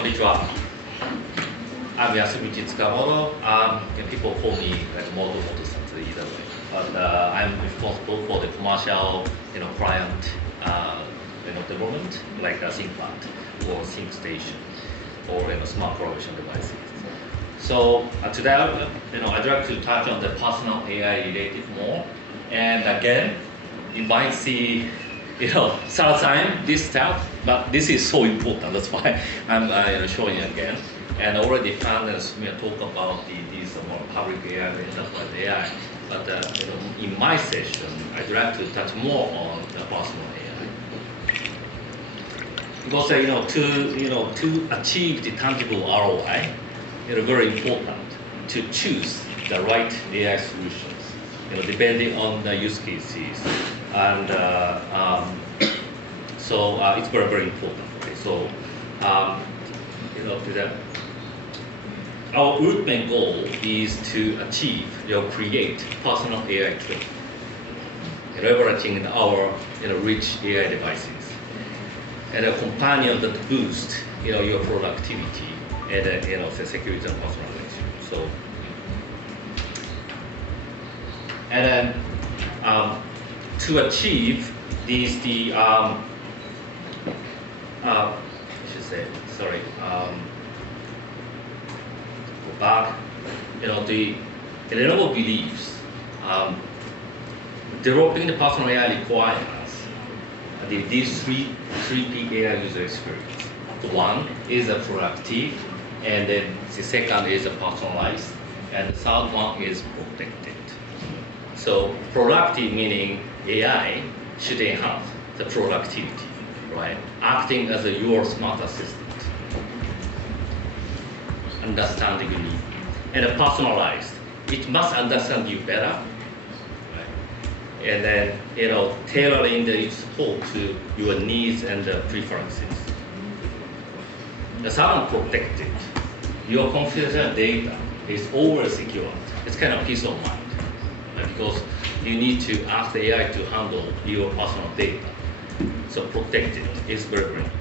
Konnichiwa. I'm Yasumichi Tsukamoto. People call me like Moto-san either way. But I'm responsible for the commercial, client, development, like a ThinkPad or ThinkStation or smart professional devices. So today, I'd like to touch on the personal AI related more. And again, you might see, third time this stuff, but this is so important. That's why I'm showing it again. And already found talk about these more public AI, enterprise AI. But in my session, I'd like to touch more on the personal AI. Because to achieve the tangible ROI, it's very important to choose the right AI solutions, depending on the use cases. And so it's very, very important. Okay? So, our ultimate goal is to achieve or create personal AI tool, leveraging our rich AI devices, and a companion that boosts your productivity and the security and personalization. So, and then to achieve these, I should say, sorry. But the Lenovo believes developing the personal AI requires these three P AI user experience. The one is a productive, and then the second is a personalized, and the third one is protected. So productive meaning AI should enhance the productivity, right? Acting as your smart assistant. Understanding you, and personalized. It must understand you better, right? And then tailoring the support to your needs and preferences. The third, protected. Your confidential data is always secured. It's kind of peace of mind, right? Because you need to ask the AI to handle your personal data. So protected is very, very important.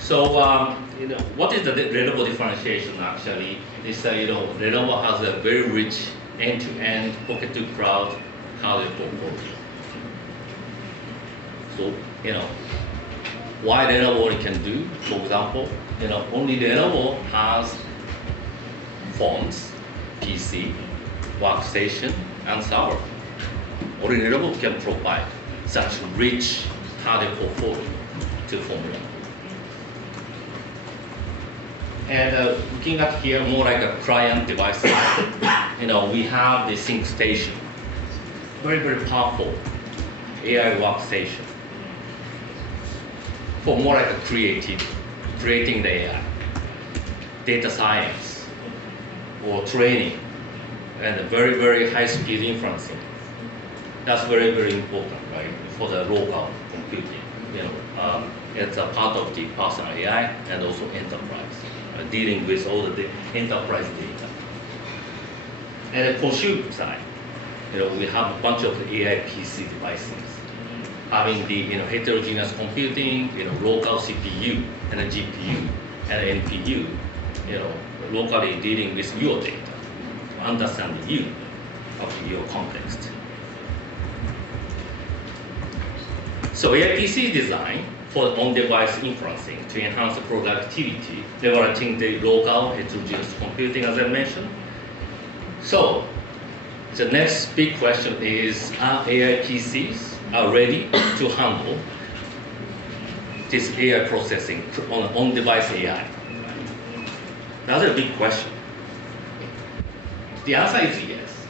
So, what is the Lenovo differentiation actually? Is Lenovo has a very rich end-to-end pocket-to-cloud hardware portfolio. So, why Lenovo can do, for example, only Lenovo has phones, PC, workstation, and server. Only Lenovo can provide such rich hardware portfolio to Formula. And looking at here more like a client device, we have the ThinkStation, very, very powerful AI workstation for more like a creating the AI, data science, or training, and very, very high-speed inferencing. That's very, very important, right, for the local computing. It's a part of the personal AI and also enterprise. Dealing with all the enterprise data. And the consumer side, we have a bunch of AI PC devices, having the heterogeneous computing, local CPU and a GPU and NPU, locally dealing with your data, understanding you of your context. So AI PC design for on-device inferencing to enhance the productivity, leveraging the local heterogeneous computing, as I mentioned. So, the next big question is, are AI PCs ready to handle this AI processing on-device AI? That's a big question. The answer is yes.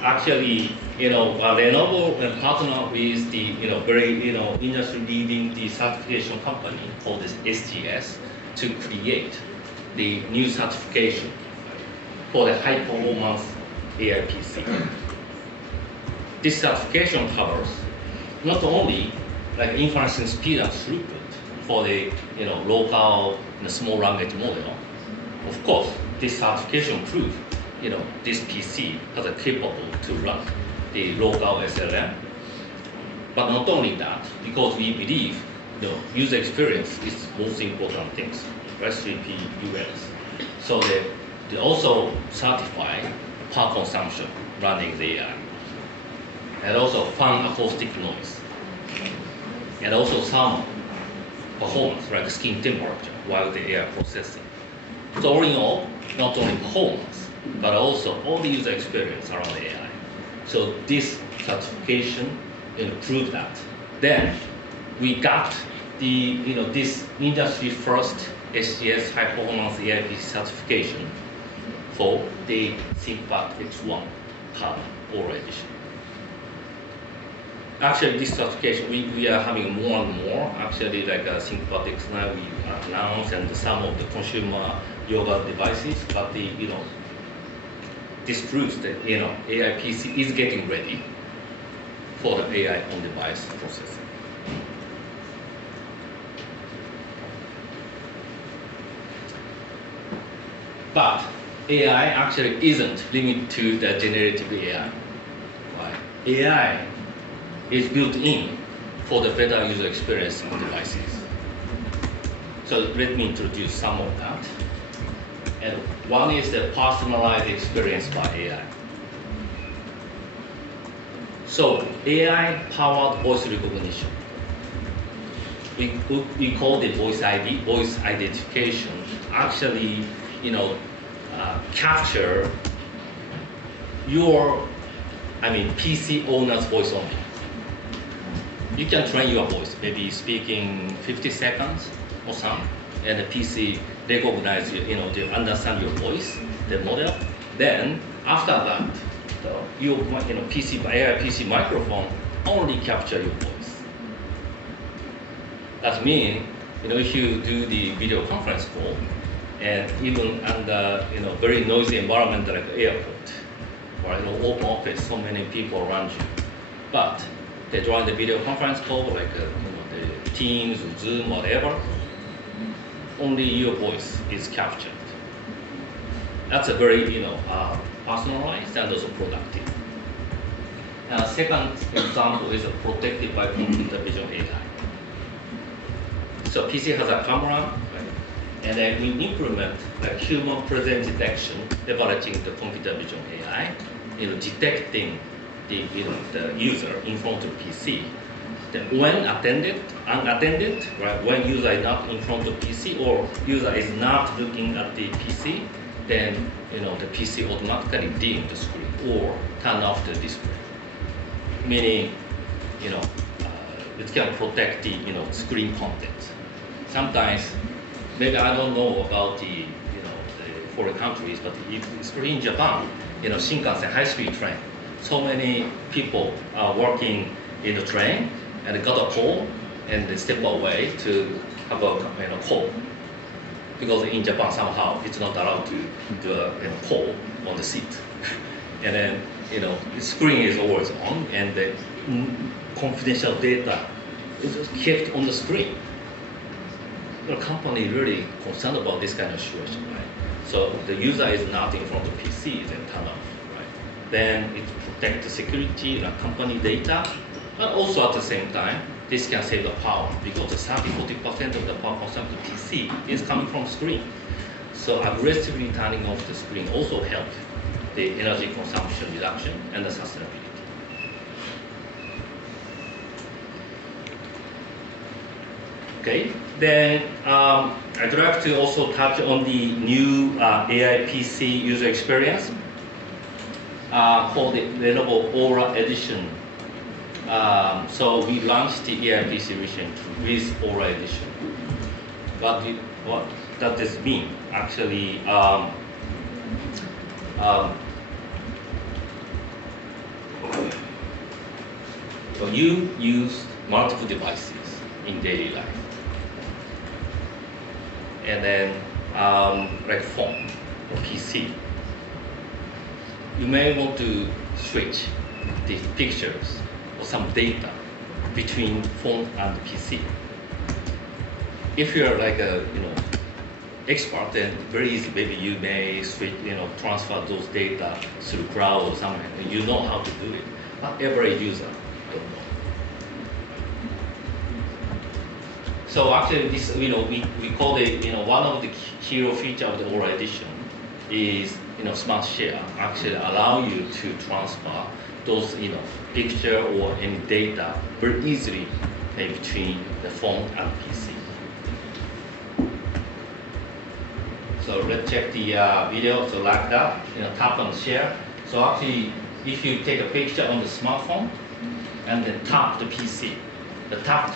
Actually, Lenovo partner with the very industry-leading the certification company called this STS to create the new certification for the high-performance AI PC. This certification covers not only like inferencing speed and throughput for the local small language model. Of course, this certification proves this PC has a capable to run the local SLM, But not only that, because we believe user experience is most important things, S3P, UX. So they also certify power consumption running the AI, and also fan acoustic noise, and also thermal performance, like skin temperature, while the AI processing. So all in all, not only performance, but also all the user experience around the AI. So this certification proved that. Then we got the this industry first SGS high performance AI PC certification for the ThinkPad X1 Carbon Aura edition. Actually, this certification we are having more and more. Actually, like ThinkPad X9 we announced, and some of the consumer yoga devices. But this proves that AI PC is getting ready for the AI on-device processing. But AI actually isn't limited to the generative AI. Right? AI is built in for the better user experience on devices. So let me introduce some of that. And one is the personalized experience by AI. So AI-powered voice recognition. We call it voice ID, voice identification. Actually, capture your, PC owner's voice only. You can train your voice, maybe speaking 50 seconds or something, and the PC recognize you, they understand your voice, the model. Then after that, your PC AI PC microphone only capture your voice. That means, if you do the video conference call, and even under very noisy environment like airport or open office, so many people around you, but they join the video conference call like the Teams, Zoom, whatever, only your voice is captured. That's a very personalized and also productive. And second example is protected by computer vision AI. So PC has a camera, and then we implement like human presence detection, leveraging the computer vision AI, detecting the user in front of PC. Then when unattended, right, when user is not in front of PC or user is not looking at the PC, then the PC automatically dim the screen or turn off the display. Meaning, it can protect the screen content. Sometimes, maybe I don't know about the foreign countries, but especially in Japan, Shinkansen high-speed train, so many people are working in the train and got a call and they step away to have a call. Because in Japan somehow it's not allowed to do a call on the seat. And then the screen is always on and the confidential data is kept on the screen. The company really concerned about this kind of situation, right? So the user is not in front of PC, then turn off, right? Then it protects the security, the company data, but also at the same time, this can save the power because the 30-40% of the power consumption of PC is coming from screen. So aggressively turning off the screen also helps the energy consumption reduction and the sustainability. Okay, then I'd like to also touch on the new AI PC user experience for the Lenovo Aura edition. So we launched the AI PC recently with Aura edition. But what does this mean? Actually, you use multiple devices in daily life. And then like phone or PC. You may want to switch the pictures or some data between phone and PC. If you're like a expert, then very easy. Maybe you may switch, transfer those data through cloud or something. You know how to do it. Not every user don't know. So actually, this we call it one of the hero feature of the oral edition is smart share actually allow you to transfer those picture or any data very easily between the phone and PC. So let's check the video. So like that, tap on share. So actually, if you take a picture on the smartphone and then tap the PC, the tap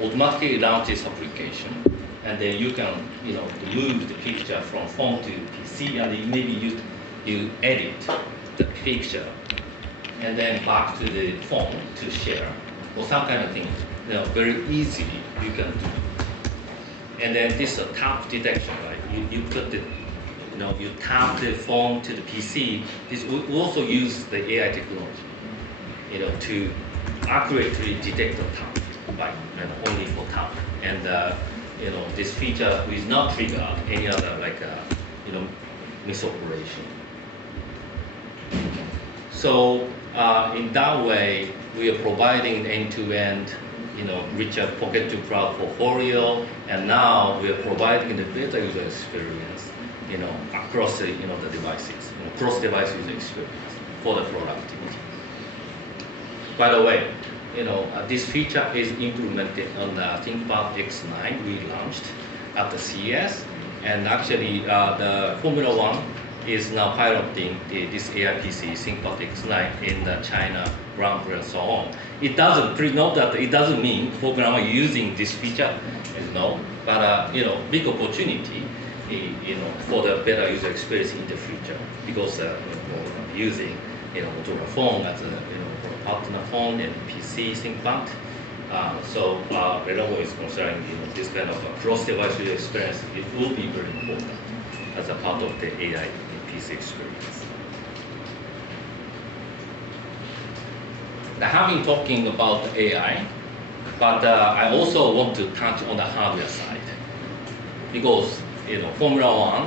automatically launches application, and then you can move the picture from phone to PC, and then maybe you edit the picture and then back to the phone to share or some kind of thing. Very easily you can do. And then this tap detection, right? You put the you tap the phone to the PC. This we also use the AI technology, to accurately detect the tap, like only for tap. And this feature will not trigger any other misoperation. So in that way, we are providing end-to-end, richer pocket-to-cloud portfolio, and now we are providing the better user experience, across the devices, cross-device user experience for the productivity. By the way, this feature is implemented on the ThinkPad X9 we launched at the CES, and actually the Formula One is now piloting this AI PC ThinkPad X9 in the China Grand Prix and so on. It doesn't pre-note that it doesn't mean programmer using this feature, but big opportunity, for the better user experience in the future, because using Motorola phone as a partner phone and PC ThinkPad. So Lenovo is considering this kind of a cross-device user experience. It will be very important as a part of the AI PC experience. Now, having talking about AI, but I also want to touch on the hardware side, because Formula One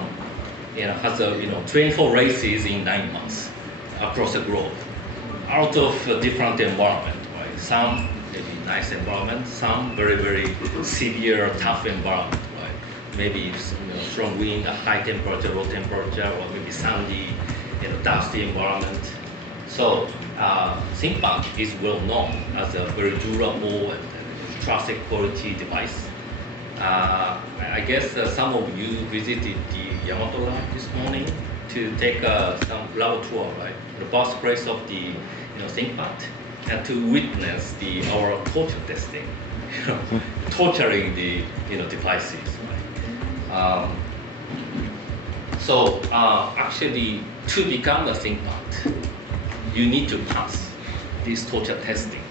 has 24 races in 9 months across the globe, out of different environment, right? Some maybe nice environment, some very, very severe, tough environment, right? Maybe strong wind, high temperature, low temperature, or maybe sandy, dusty environment. So ThinkPad is well known as a very durable and trusted quality device. I guess some of you visited the Yamato lab this morning to take some lab tour, right? The birthplace of the ThinkPad, and to witness our torture testing, torturing the devices. Right? So actually, to become a ThinkPad, you need to pass this torture testing.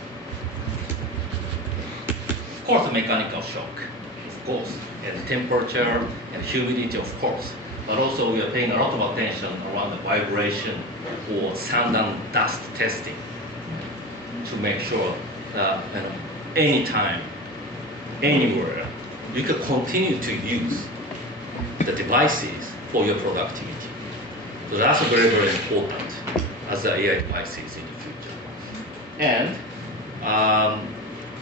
Of course, mechanical shock, of course, and temperature and humidity, of course. But also, we are paying a lot of attention around the vibration or sand and dust testing to make sure that anytime, anywhere, you can continue to use the devices for your productivity. So that's very, very important as the AI devices in the future. And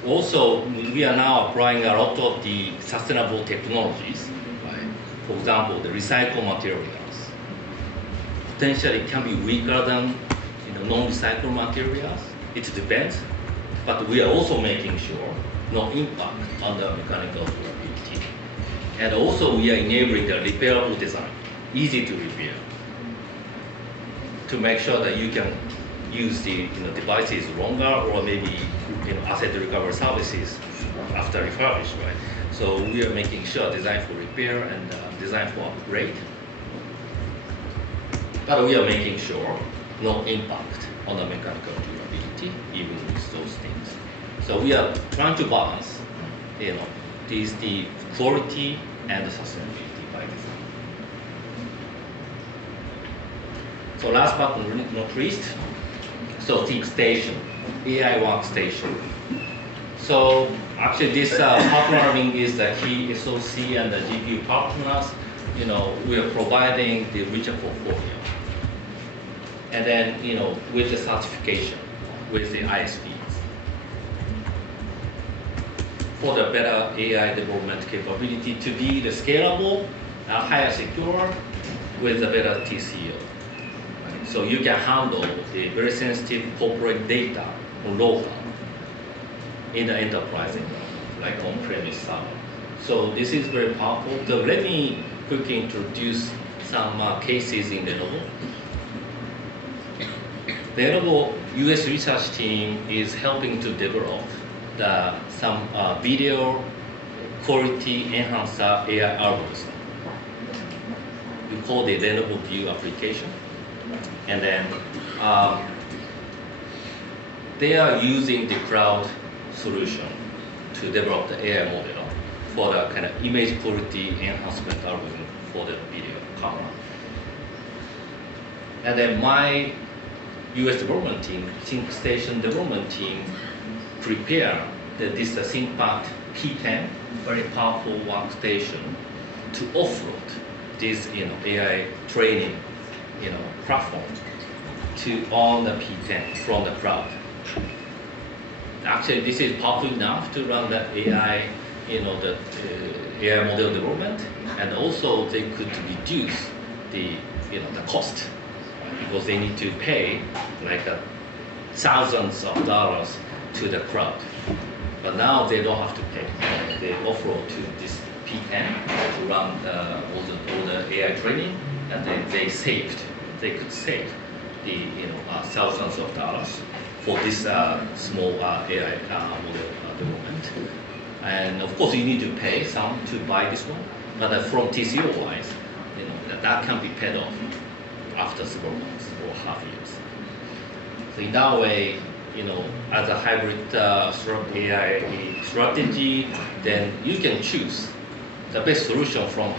also, we are now applying a lot of the sustainable technologies. For example, the recycled materials potentially can be weaker than non-recycled materials. It depends, but we are also making sure no impact on the mechanical durability. And also, we are enabling the repairable design, easy to repair, to make sure that you can use the devices longer, or maybe asset recovery services after refurbished, right? So we are making sure design for repair and design for upgrade. But we are making sure no impact on the mechanical durability, even with those things. So we are trying to balance, the quality and the sustainability by design. So last but not least, so ThinkStation, AI workstation. So actually, this partnering is the key SoC and the GPU partners. We are providing the richer portfolio, and then with the certification, with the ISPs. for the better AI development capability to be the scalable, higher secure, with a better TCO. Right? So you can handle the very sensitive corporate data on local in the enterprise environment, like on-premise server. So this is very powerful. So let me quickly introduce some cases in Lenovo. Lenovo US research team is helping to develop some video quality enhancer AI algorithm. We call the Lenovo View application. And then they are using the cloud solution to develop the AI model for the kind of image quality enhancement algorithm for the video camera. And then my US development team, ThinkStation development team, prepare this ThinkPad P10, very powerful workstation, to offload this AI training platform to on the P10 from the cloud. Actually, this is powerful enough to run the AI, the AI model development, and also they could reduce the cost, because they need to pay like thousands of dollars to the cloud. But now they don't have to pay. They offload to this P10 to run all the AI training, and then they could save the thousands of dollars for this small AI model development. And of course, you need to pay some to buy this one, but from TCO wise, that can be paid off after several months or half years. So in that way, as a hybrid AI strategy, then you can choose the best solution from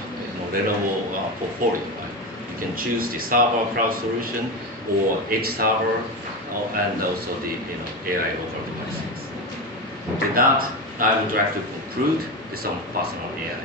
Lenovo portfolio. Right? You can choose the server cloud solution or edge server, and also the AI local devices. With that, I would like to conclude with some personal AI